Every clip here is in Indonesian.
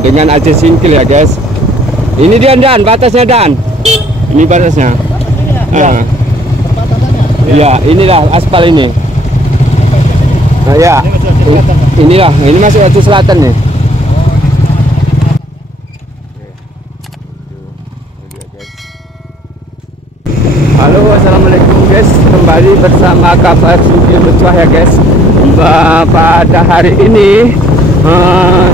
dengan AC single ya guys. Ini dia Dan, batasnya Dan. Ini batasnya. Ya. Iya, inilah aspal ini. Nah, ya. Inilah, ini masih Aceh Selatan nih. Halo, assalamualaikum guys. Kembali bersama kabar Suki Bercuah ya guys. Pada hari ini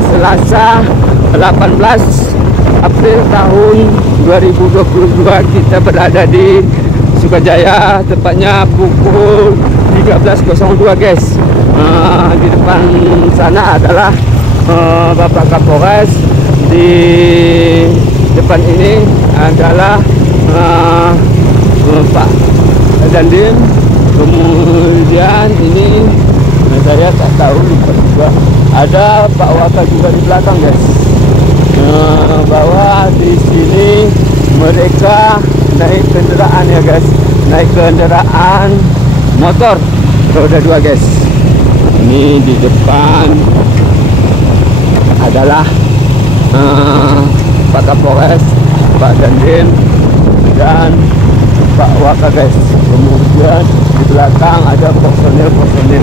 Selasa 18 April tahun 2022, kita berada di Sukajaya, tepatnya pukul 13.02 guys. Di depan sana adalah Bapak Kapolres, di depan ini adalah Pak Dandim, kemudian ini saya tak tahu juga ada Pak Waka juga di belakang guys. Bahwa di sini mereka naik kendaraan ya guys, naik kendaraan motor roda 2 guys. Ini di depan adalah Pak Kapolres, Pak Dandim, dan Pak Waka guys. Kemudian di belakang ada personil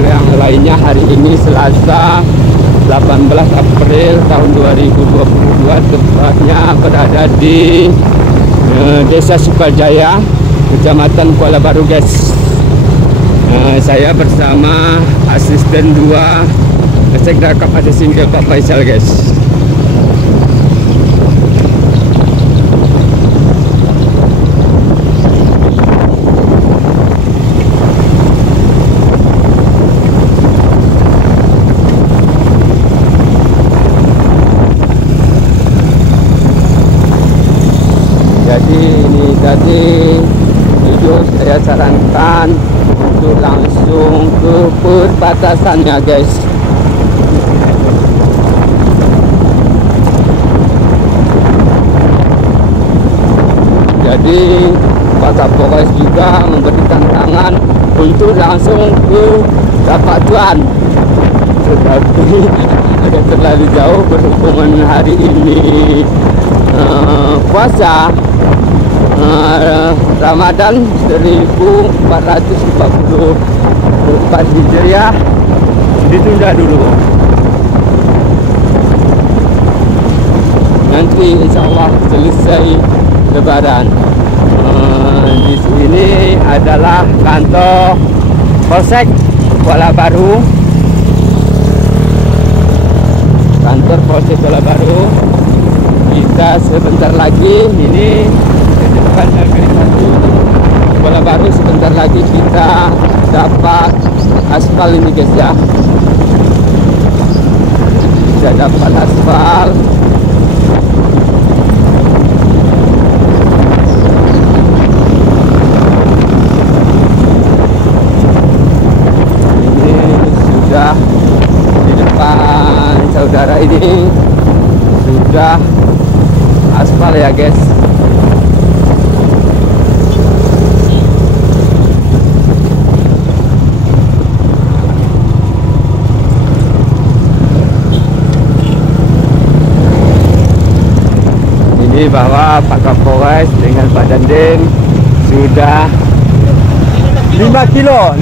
yang lainnya. Hari ini Selasa 18 April tahun 2022, tepatnya berada di Desa Sukajaya, Kecamatan Kuala Baru guys. Saya bersama asisten 2 Sekda Kap Aceh Single Pak Faisal guys. Jadi ini tadi video saya sarankan untuk langsung ke perbatasannya guys. Jadi Pak Kapolres juga memberikan tantangan untuk langsung ke Tapak Cuan, tetapi agak terlalu jauh berhubungan hari ini puasa Ramadan 1444 Hijriah ditunda dulu. Nanti insya Allah selesai Lebaran. Di sini adalah kantor Polsek Kuala Baru. Kantor Polsek Kuala Baru. Kita sebentar lagi ini ke depan negeri 1 Kuala Baru, sebentar lagi kita dapat aspal ini guys ya. Kita dapat aspal. Ini sudah di depan saudara ini sudah aspal ya guys. Ini bahwa Pak Kapolres dengan Pak Dandim sudah 5 kilo.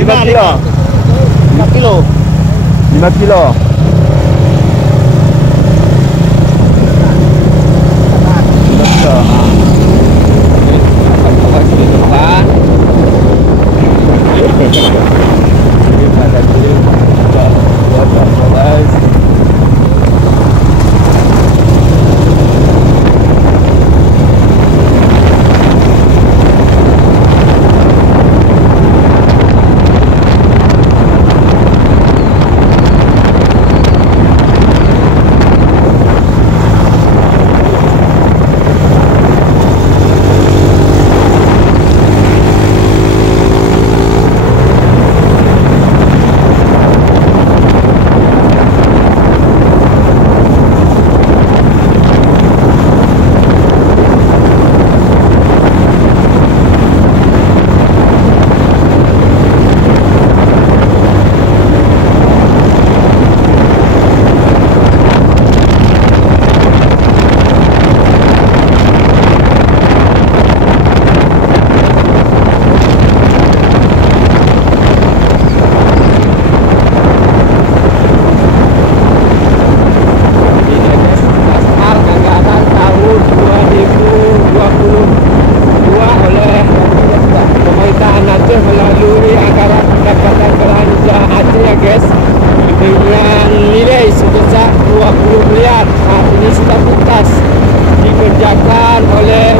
dikerjakan oleh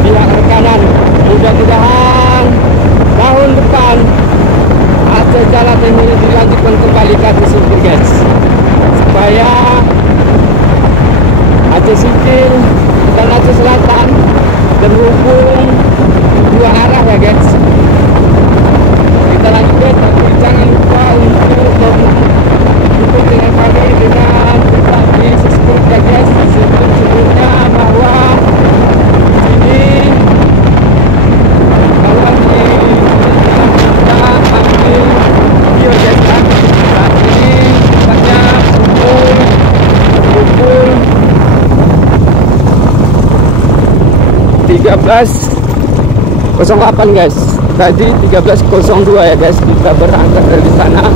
pihak rekanan. Mudah-mudahan tahun depan akses jalan ini dilanjutkan kembali ke Aceh Singkil guys, supaya Aceh Singkil dan Aceh Selatan terhubung dua arah ya guys. Kita lanjutkan, tapi jangan lupa untuk mendukung dengan kami dengan tetap di subscribe ya guys, sebelumnya bahwa ini kalau di kita ambil video guys kan, saat ini tempatnya pukul 13.08 guys. Tadi 13.02 ya guys, kita berangkat dari sana.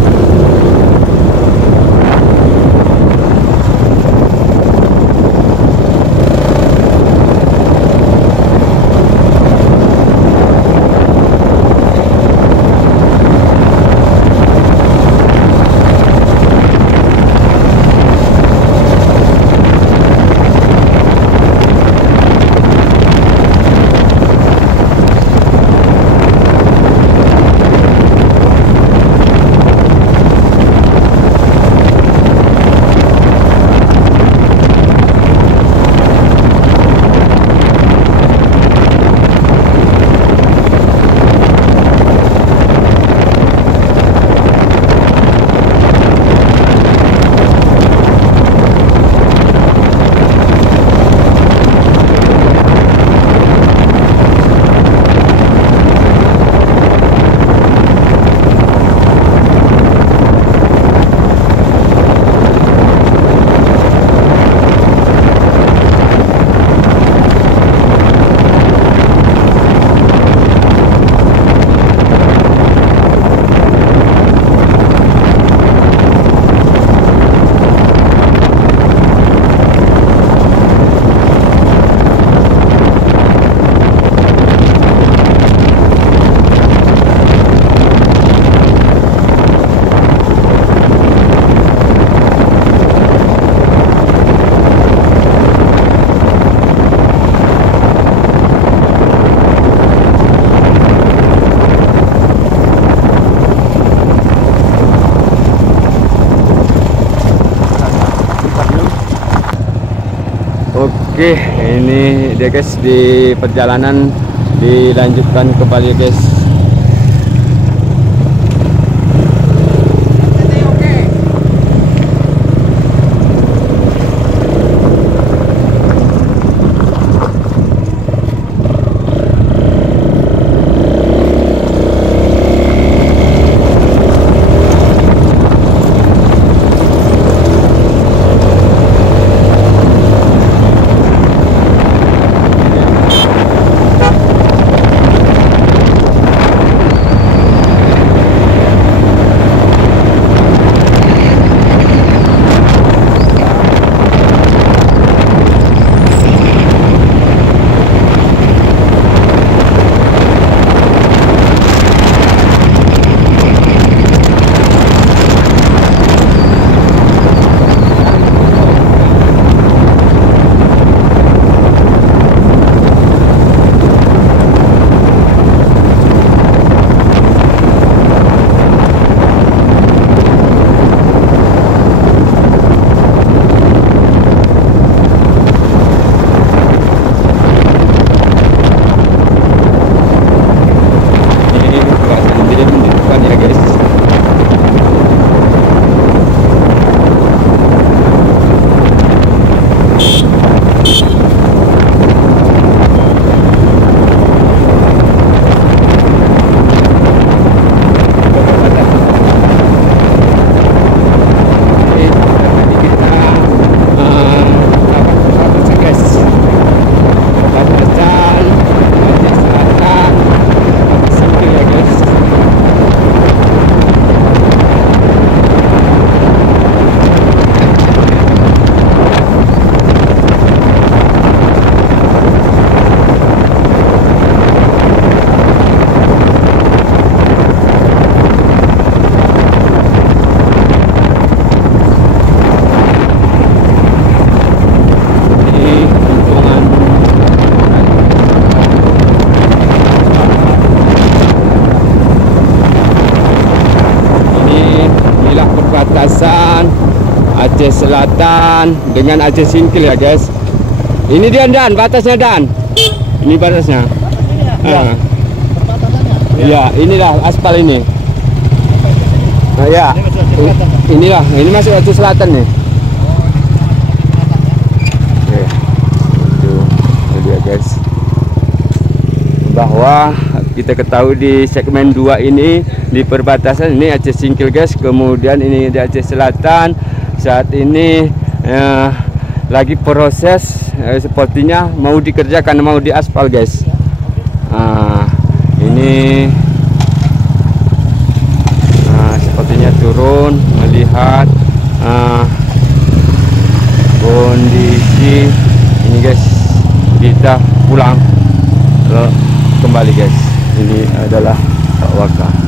Oke, ini dia guys, di perjalanan dilanjutkan kembali guys. Aceh Selatan dengan Aceh Singkil ya guys. Ini dia Dan, batasnya Dan. Ini batasnya. Iya, inilah aspal ini. Nah, ya. Inilah, ini masuk Aceh Selatan nih. Oke. Itu dia guys. Bahwa kita ketahui di segmen 2 ini di perbatasan ini Aceh Singkil guys, kemudian ini di Aceh Selatan. Saat ini lagi proses sepertinya mau dikerjakan, mau diaspal guys. Ini sepertinya turun melihat kondisi ini guys. Kita pulang kembali guys. Ini adalah Pak Waka.